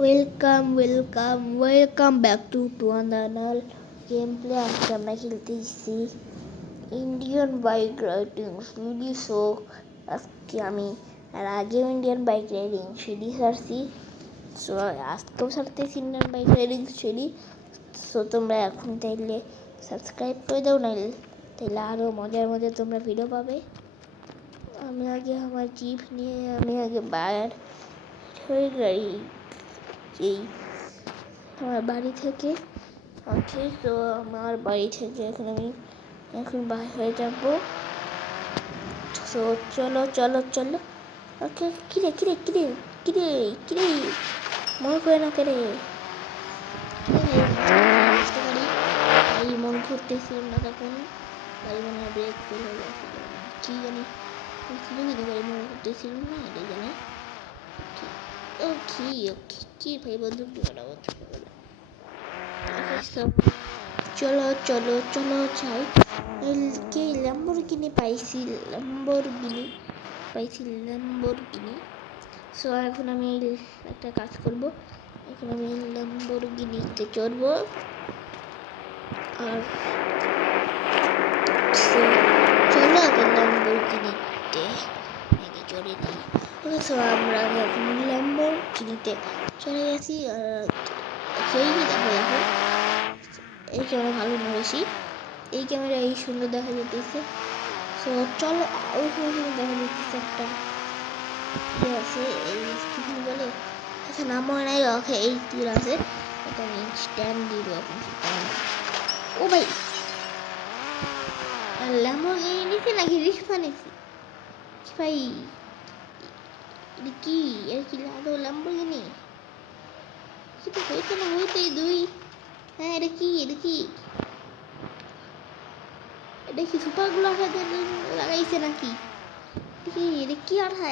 Welcome back to another game play. আজকে আমরা খেলতেছি Indian bike riding CD. So আজকে আমি আর আগেও ইন্ডিয়ান বাইক রাইডিং সিডি ছাড়ছি, সো আজকেও ছাড়তেছি Indian bike riding CD. So তোমরা এখন তাইলে সাবস্ক্রাইব করে দাও, নাইলে তাইলে আরও মজার মজার তোমরা ভিডিও পাবে। আমি আগে আমার জিপ নিয়ে বাইর হয়ে গাড়ি এই আমার বাড়ি থেকে। ওকে, তো আমার বাড়ি থেকে এখন বাইর হয়ে যাবো। তো চলো। ওকে, কিরে মনে করে না কেরে এই মন করতেছিলাম না তখন। গাড়ি মনে ব্রেক ফেল হয়ে গেছে, কি জানি গাড়ি মনে করতেছিলাম না, এটাই জানি। কি ভাই বন্ধু, চলো যাই। ল্যাম্বরগিনি পাইছি। সো এখন আমি একটা কাজ করবো, এখন আমি ল্যাম্বরগিনিতে চড়বো। আর চলো আগে ল্যাম্বরগিনিতে চড়ে দিই। সো আমরা এখন ল্যাম্বরগিনিতে চলে গেছি। আর সেই দেখো এই ক্যামেরা ভালো না বেশি, এই ক্যামেরা এই সুন্দর দেখা যেতেছে। সো চলো ওই সুন্দর দেখা যেতেছে একটা কি আছে, এই কি বলে আচ্ছা নাম মনে নাই। ওকে, এই তীর আছে, এটা আমি স্ট্যান্ড দিব এখন। ও ভাই, ল্যাম্বরগিনি নিচে নাকি রিক্সা নিছি ভাই? এটা কি আদৌ ল্যাম্বরগিনি? সেটা হইতে না হইতে দুই। হ্যাঁ, এটা কি সুপার গুলো লাগাইছে নাকি? এটা কি আঠা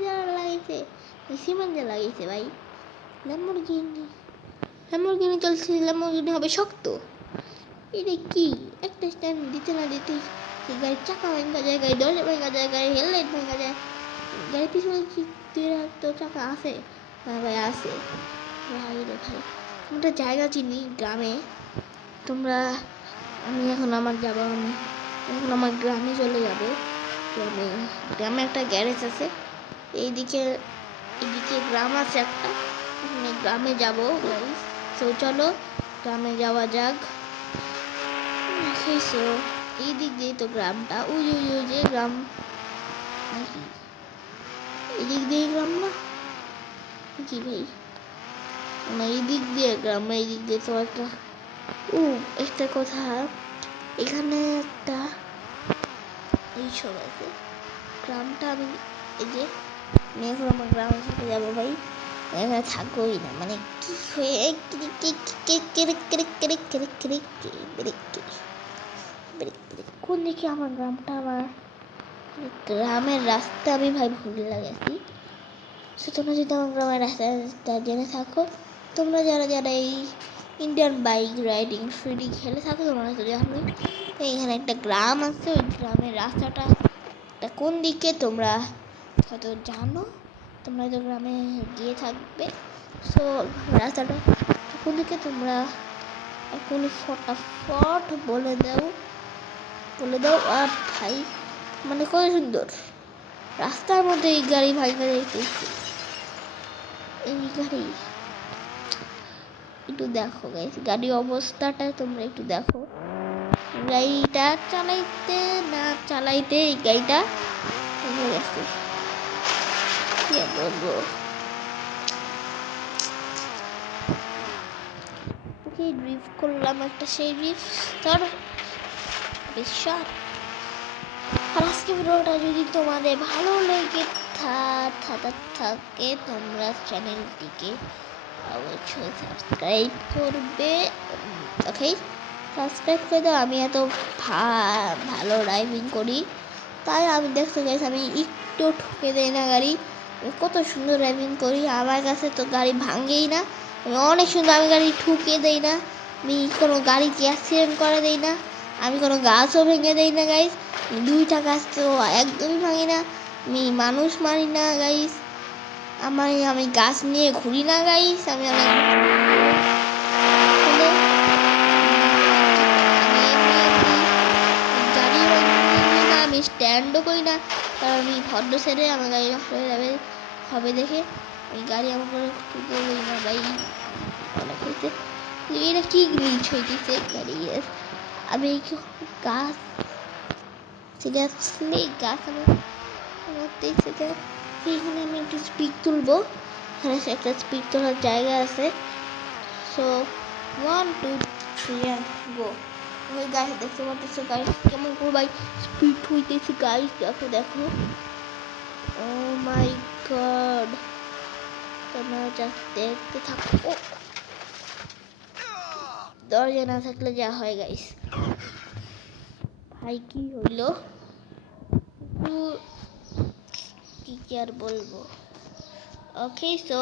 দিয়ে লাগাইছে, সিমেন্ট দিয়ে লাগাইছে ভাই। ল্যাম্বরগিনি চলছে, ল্যাম্বরগিনি হবে শক্ত। এটা কি একটা স্ট্যান্ড দিতে না দিতেই গাড়ির চাকা ভেঙা যায়, গাড়ি দরজা ভেঙা যায়, গাড়ি হেডলাইট ভেঙা যায়। গাড়ির পিছনে কি তো চাকা আছে? হ্যাঁ ভাই আছে ভাই রে ভাই। একটা জায়গা চিনি গ্রামে, আমি এখন আমার গ্রামে চলে যাব। গ্রামে একটা গ্যারেজ আছে, এইদিকে গ্রাম আছে একটা, গ্রামে যাব। তো চলো গ্রামে যাওয়া যাক। এই দিক দিয়ে তো গ্রামটা, ওই যে গ্রাম নাকি, এদিক দিয়ে গ্রাম না কি ভাই? না, এই দিক দিয়ে গ্রাম না, এই দিক দিয়ে তো একটা কথা, এখানে একটা এইসব আছে গ্রামটা। আমি এই যে এখন আমার গ্রামের সাথে যাবো ভাই, এখানে থাকবোই না, মানে কি হয়ে কোন দিকে আমার গ্রামটা? আমার গ্রামের রাস্তা আমি ভাই ভুলে গেছি। সো তোমরা যদি আমার গ্রামের রাস্তা জেনে থাকো, তোমরা যারা এই ইন্ডিয়ান বাইক রাইডিং ফ্রিডি খেলে থাকো, তোমরা তো জানোই এইখানে একটা গ্রাম আছে। ওই গ্রামের রাস্তাটা কোন দিকে তোমরা হয়তো জানো, তোমরা তো গ্রামে গিয়ে থাকবে। সো রাস্তাটা কোন দিকে তোমরা এখন ফটাফট বলে দাও। আর ভাই মানে কত সুন্দর রাস্তার মধ্যে এই গাড়ি ভাইগা যাইতেছে। এই গাড়ি একটু দেখো গাইস, গাড়ির অবস্থাটা তোমরা একটু দেখো। গাড়িটা চালাইতে এই গাড়িটা হয়ে গেছে, কি বলবো। ওকে, ড্রিফট করলাম একটা, সেই ড্রিফট বিশ্বাস। আর আজকে ভিডিওটা যদি তোমাদের ভালো লেগে থাকে, তোমরা চ্যানেলটিকে অবশ্যই সাবস্ক্রাইব করবে। ওকে, সাবস্ক্রাইব করে দাও। আমি এত ভালো ড্রাইভিং করি, তাই আমি দেখতে গেছি আমি একটু ঠকে দেই না গাড়ি। কত সুন্দর ড্রাইভিং করি, আমার কাছে তো গাড়ি ভাঙেই না। আমি অনেক সুন্দর, আমি গাড়ি ঠুকে দেই না, আমি কোনো গাড়িকে অ্যাক্সিডেন্ট করে দেই না, আমি কোনো গাছও ভেঙে দেই না গাইস। দুইটা গাছ তো একদমই ভাঙি না, আমি মানুষ মারি না গাইস। আমি গাছ নিয়ে ঘুরি না গাইস, আমি অনেক গাড়ি না, আমি স্ট্যান্ডও করি না, কারণ আমি ভদ্র ছেড়ে আমার গাড়ি নষ্ট হয়ে যাবে হবে দেখে আমি গাড়ি আমার করে করি না ভাই। অনেক হয়েছে, এটা কি গ্লিচ হইতেছে গাড়ি। আমি গাছ সিরিয়াসলি গাছ আমার এইখানে আমি একটু স্পিড তুলবো, এখানে একটা স্পিড তোলার জায়গা আছে। So 1 2 3 and go। ওই গাছ দেখতে পাচ্ছ গাইস কেমন করে ভাই স্পিড হইতেছে গাইস, দেখো দেখো। ও মাই গড, তোমরা জাস্ট দেখতে থাকো। দরজা না থাকলে যা হয় গাইস। ভাই কি হইলো, কি আর বলবো। ওকে, সো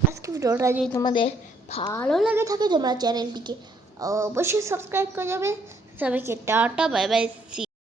আজকে ভিডিওটা যদি তোমাদের ভালো লাগে থাকে তোমরা চ্যানেলটিকে অবশ্যই সাবস্ক্রাইব করে যাবে। সবাইকে টাটা, বাই বাই, সি।